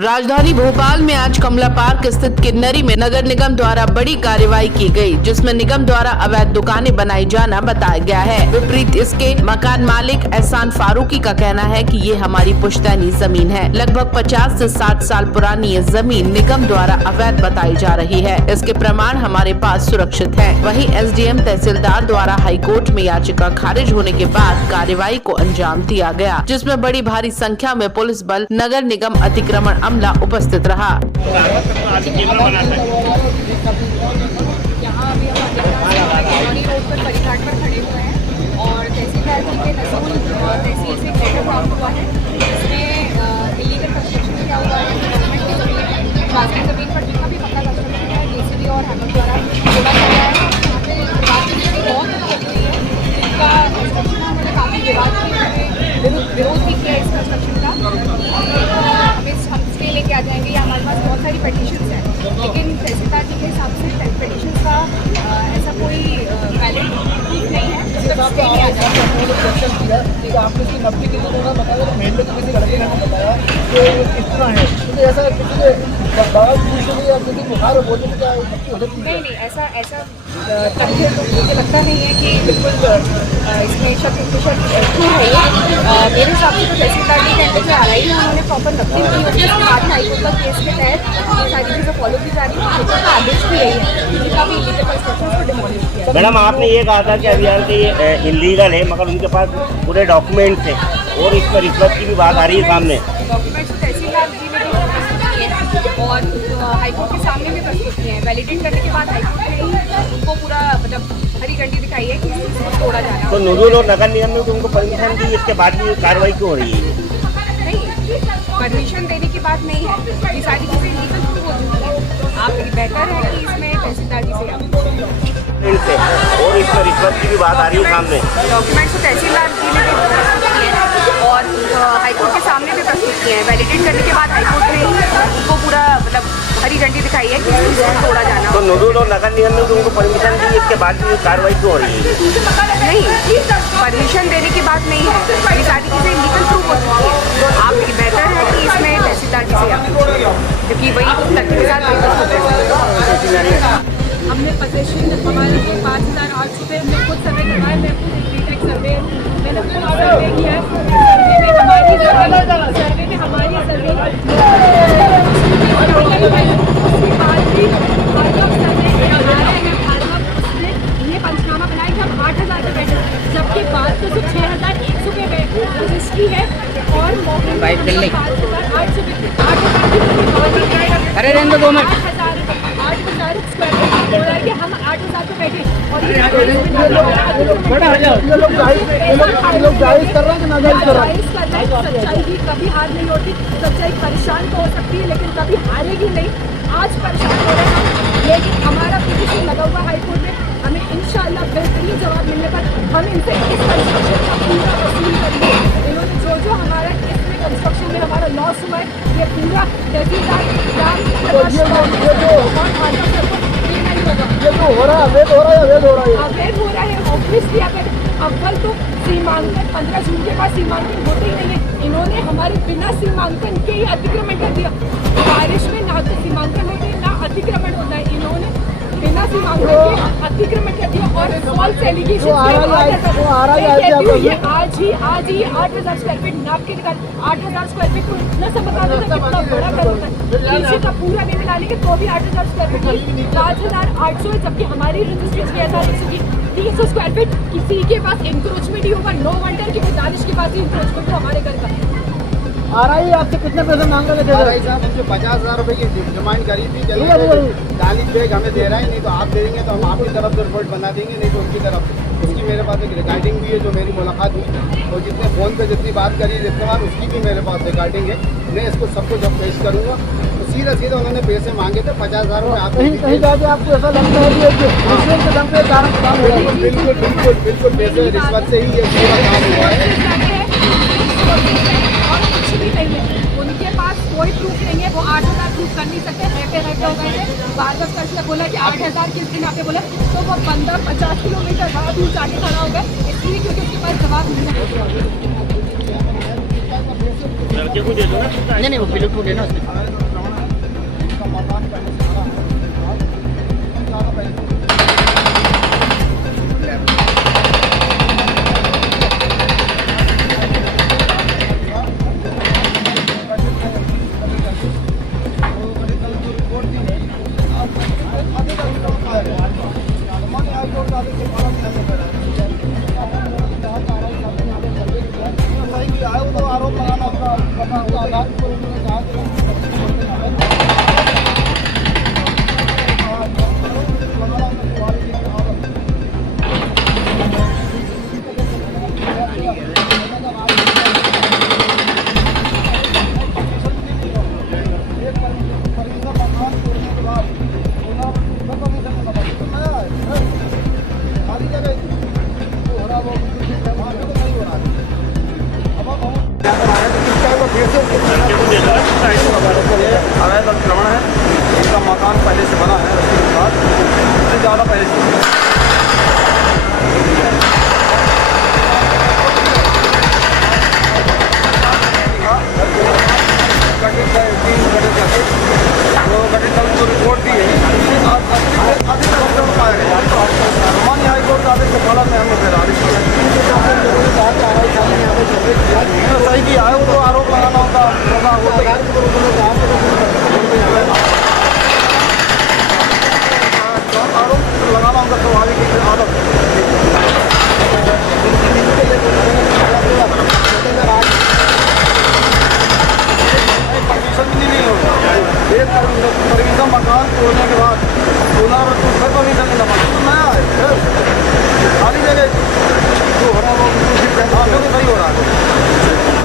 राजधानी भोपाल में आज कमला पार्क स्थित किन्नरी में नगर निगम द्वारा बड़ी कार्रवाई की गई, जिसमें निगम द्वारा अवैध दुकानें बनाई जाना बताया गया है। विपरीत इसके मकान मालिक एहसान फारूकी का कहना है कि ये हमारी पुश्तैनी जमीन है। लगभग 50 से 60 साल पुरानी ये जमीन निगम द्वारा अवैध बताई जा रही है। इसके प्रमाण हमारे पास सुरक्षित है। वहीं एसडीएम तहसीलदार द्वारा हाईकोर्ट में याचिका खारिज होने के बाद कार्रवाई को अंजाम दिया गया, जिसमें बड़ी भारी संख्या में पुलिस बल, नगर निगम अतिक्रमण अमला उपस्थित रहा। यहाँ अभी हम रोड पर परिघाट पर खड़े हुए हैं और तहसीलदार जी के नसूल तहसील से लेटर प्राप्त हुआ है, जिसमें इलीगल कंस्ट्रक्शन किया हुआ है। गवर्नमेंट की जमीन, शासकीय जमीन पर जितना भी पक्का कंस्ट्रक्शन है जेसीबी और हैमर द्वारा तोड़ा जा रहा है। यहाँ पे राजनीति की बहुत चल रही है, जिनका कंस्ट्रक्शन उन्होंने काफ़ी विरोध भी किया इस कंस्ट्रक्शन का। हम स्टे लेके आ जाएंगे या हमारे पास बहुत सारी पेटिशंस हैं, लेकिन तहसीलदार जी के हिसाब से पेटिशंस का ऐसा कोई वैलिड प्रूफ नहीं है। आपने इसकी 90 किलो बताया, तो मेहनत तो किसी लड़के ने बताया कि कितना है, तो ऐसा किसी या किसी बुखार हो बोलते क्या नहीं, ऐसा तथ्य तो मुझे लगता नहीं है कि बिल्कुल इसमें शक ट्रू है। मेरे हिसाब से तो तहसीलदार जी के अंदर जो आ रही है उन्होंने प्रॉपर नकदी की, उसके बाद हाईकोर्ट का केस के तहत ये सारी चीज़ें फॉलो की जा रही है। हाईकोर्ट का आदेश भी यही है कि काफ़ी इलीगल कंस्ट्रक्शन को डिमोलिश किया। मैडम, आपने ये कहा था कि अभियान के ये इलीगल है, मगर उनके पास पूरे डॉक्यूमेंट्स हैं और इस पर रिश्वत की भी बात आ रही है सामने। डॉक्यूमेंट्स तहसीलदार जी ने भी प्रस्तुत किए हैं और हाईकोर्ट के सामने भी प्रस्तुत किए हैं। वैलिडेट करने के बाद हाईकोर्ट ने ही उनको पूरा मतलब हरी झंडी दिखाई है कि इसको तोड़ा जाना। तो नूरुल और नगर निगम ने तो उनको परमिशन दी, इसके बाद भी कार्रवाई क्यों हो रही है? नहीं, परमिशन देने की बात नहीं है, ये सारी चीज़ें लीगल प्रूफ हो चुकी है। आप बेहतर है कि इसमें तहसीलदार जी से और इस पर रिश्वत की भी बात आ रही है सामने। डॉक्यूमेंट्स तो तहसीलदार जी ने भी प्रस्तुत किए हैं और हाईकोर्ट के सामने भी प्रस्तुत किए हैं। वैलिडेट करने के बाद हाईकोर्ट ने उनको पूरा मतलब हरी झंडी दिखाई है कि इसको तोड़ा जाना। तो नूरुल और नगर निगम ने तो उनको परमिशन दी, इसके बाद भी कार्रवाई क्यों हो रही है? नहीं, परमिशन देने की बात नहीं है, ये सारी चीज़ें लीगल प्रूफ हो चुकी है। तो आप बेहतर है कि इसमें तहसीलदार जी से आप, क्योंकि वही तथ्य के साथ हमने पोजेशन हमारे 5,800 पे हमने खुद सर्वे करवाया। मैं खुद एक बीटेक सर्वे, मैंने खुद सर्वे किया है। सर्वे में हमारी जमीन ये पंचनामा बनाया कि हम 8,000 पे बैठे, जबकि बात तो सिर्फ 6,100 पे रजिस्ट्री है और मौके पर 8,800 अरे रहने दो 2 मिनट। 8,000 स्क्वायर फीट बोला है कि हम 8,000 पे बैठे और ये लोग जायज़ कर रहे हैं कि नाजायज़ कर रहे हैं? सच्चाई की कभी हार नहीं होती। सच्चाई परेशान तो हो सकती है लेकिन कभी हारेगी नहीं। आज परेशान हो रहे हैं, लेकिन हमारा पिटीशन लगा हुआ हाईकोर्ट में। हमें इंशाल्लाह बेहतरीन जवाब मिलने पर हम इनसे इस कंस्ट्रक्शन का पूरा वसूल करेंगे। इन्होंने जो हमारा इसमें कंस्ट्रक्शन में हमारा लॉस हुआ है, ये पूरा तहसीलदार ये तो हो रहा है, अवैध हो रहा है, अवैध हो रहा है। ऑब्वियसली अगर अव्वल तो सीमांकन 15 जून के बाद सीमांकन होते ही नहीं है। इन्होंने हमारे बिना सीमांकन के ही अतिक्रमण कर दिया। बारिश में ना तो सीमांकन होते हैं ना अतिक्रमण होता है। इन्होंने बिना सीमांकन के अतिक्रमण कर दिया और फॉल्स एलिगेशन ये आज ही 8,000 स्क्वायर फीट नाप के निकाल। 8,000 स्क्वायर फीट को इतना सा बता देता कितना बड़ा कर होता है। पीछे का पूरा नहीं निकालेंगे तो भी 8,000 स्क्वायर फीट 5,800 है, जबकि हमारी रजिस्ट्री 6,100 की। 300 स्क्वायर फीट किसी के पास इंक्रोचमेंट ही होगा। नो वंडर कि दानिश के पास ही इंक्रोचमेंट हो हमारे घर का। RI आपसे कितने पैसे मांग रहे थे? RI साहब हमसे 50,000 रुपये की डिमांड करी थी। 40 बैग हमें दे रहा है, नहीं तो आप दे देंगे तो हम आपकी तरफ से रिपोर्ट बना देंगे, नहीं तो उनकी तरफ से। उसकी मेरे पास एक रिकॉर्डिंग भी है जो मेरी मुलाकात हुई, और जितने फ़ोन पे जितनी बात करी जितने बार, उसकी भी मेरे पास रिकॉर्डिंग है। मैं इसको सबको जब पेश करूँगा तो सीधा उन्होंने पैसे मांगे थे 50,000 रुपये। आप कहीं जाके आपको ऐसा लगता है कि बिल्कुल पैसे रिश्वत से ही ये पूरा काम हुआ है। उनके पास कोई प्रूफ नहीं है, वो 8,000 प्रूफ कर नहीं सकते। रहते हो गए थे, बार करके बोला कि 8,000 किस दिन आपने बोला, तो वो बंदा 50 किलोमीटर दूर जाके खड़ा हो गए, इसलिए क्योंकि उसके पास जवाब नहीं है। लड़के को दे दो ना। नहीं वो पिलो टूटे ना उसमें। आरोप लगाना लड़के को दे दो ना। अवैध अतिक्रमण है, इनका मकान पहले से बना है, उसके बाद उससे ज़्यादा पहले से गठित करके तो गठित दल को रिपोर्ट दी है, अधिक अतिक्रमण पाया गया। माननीय हाईकोर्ट के आदेश के पालन में हमने फिर आदेश सही किया है। वो तो आरोप लगाना होगा आरोप लगाना उनका स्वाभाविक आदत परमिशन भी नहीं होगा। एक परमिशन मकान तोड़ने के बाद पुनर्वसन फिर परमिशन लेना पड़ता है। नया है खाली जगह तो हो रहा है, वो सही हो रहा है।